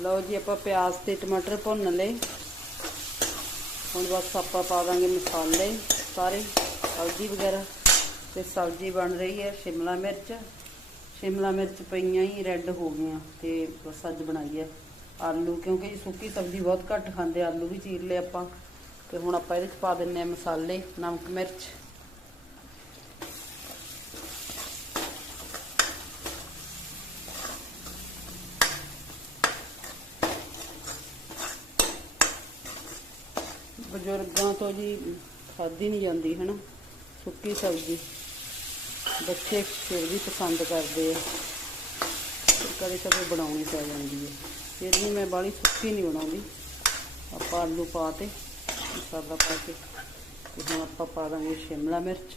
ਲਓ ਜੀ ਆਪਾਂ ਪਿਆਜ਼ ਤੇ ਟਮਾਟਰ ਭੁੰਨ ਲਏ। ਹੁਣ ਬਸ ਆਪਾਂ ਪਾ ਦਾਂਗੇ ਮਸਾਲੇ ਸਾਰੇ, ਹਲਦੀ ਵਗੈਰਾ। ਤੇ ਸਬਜ਼ੀ ਬਣ ਰਹੀ ਹੈ ਸ਼ਿਮਲਾ ਮਿਰਚ। ਸ਼ਿਮਲਾ ਮਿਰਚ ਪਈਆਂ ਹੀ ਰੈੱਡ ਹੋ ਗਈਆਂ ਤੇ ਬਸ ਅੱਜ ਬਣਾਈ ਹੈ ਆਲੂ, ਕਿਉਂਕਿ ਸੁੱਕੀ ਸਬਜ਼ੀ ਬਹੁਤ ਘੱਟ ਖਾਂਦੇ, ਆਲੂ ਵੀ ਚੀਰ ਲਏ ਆਪਾਂ। ਤੇ ਹੁਣ ਆਪਾਂ ਇਹਦੇ ਚ ਪਾ ਦਿੰਨੇ ਆ ਮਸਾਲੇ, ਨਮਕ ਮਿਰਚ। ਬਜ਼ੁਰਗਾਂ ਤੋਂ ਜੀ ਖਾਦੀ ਨਹੀਂ ਜਾਂਦੀ, ਹਨਾ? ਸੁੱਕੀ ਸਬਜ਼ੀ। ਬੱਚੇ ਫਿਰ ਵੀ ਪਸੰਦ ਕਰਦੇ ਆ। ਕਦੇ ਕਦੇ ਬਣਾਉਣੀ ਪੈ ਜਾਂਦੀ ਹੈ ਫਿਰ ਵੀ ਮੈਂ ਬਾਲੀ ਸੁੱਕੀ ਨਹੀਂ ਬਣਾਉਂਦੀ। ਆਪਾਂ ਆਲੂ ਪਾ ਤੇ ਮਸਾਲਾ ਪਾ ਕੇ, ਤੇ ਹੁਣ ਆਪਾਂ ਪਾ ਦਾਂਗੇ ਸ਼ਿਮਲਾ ਮਿਰਚ।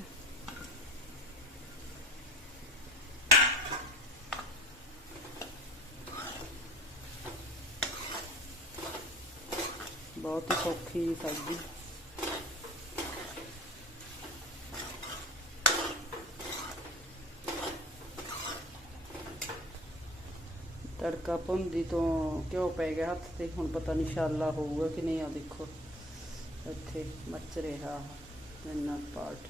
ਬਹੁਤ ਹੀ ਸੌਖੀ ਸਬਜ਼ੀ। ਤੜਕਾ ਭੁੰਦੀ ਤੋਂ ਘਿਓ ਪੈ ਗਿਆ ਹੱਥ ਤੇ, ਹੁਣ ਪਤਾ ਨਹੀਂ ਸ਼ਾਲਾ ਹੋਊਗਾ ਕਿ ਨਹੀਂ ਆ, ਦੇਖੋ। ਇੱਥੇ ਮੱਚ ਰਿਹਾ ਇੰਨਾ ਪਾਰਟ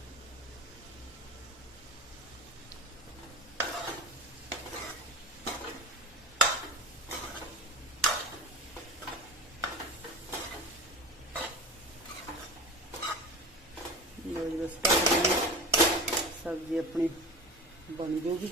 ਲੋ ਜੀ ਬਸ ਸਬਜ਼ੀ ਆਪਣੀ ਬਣ ਜੂਗੀ।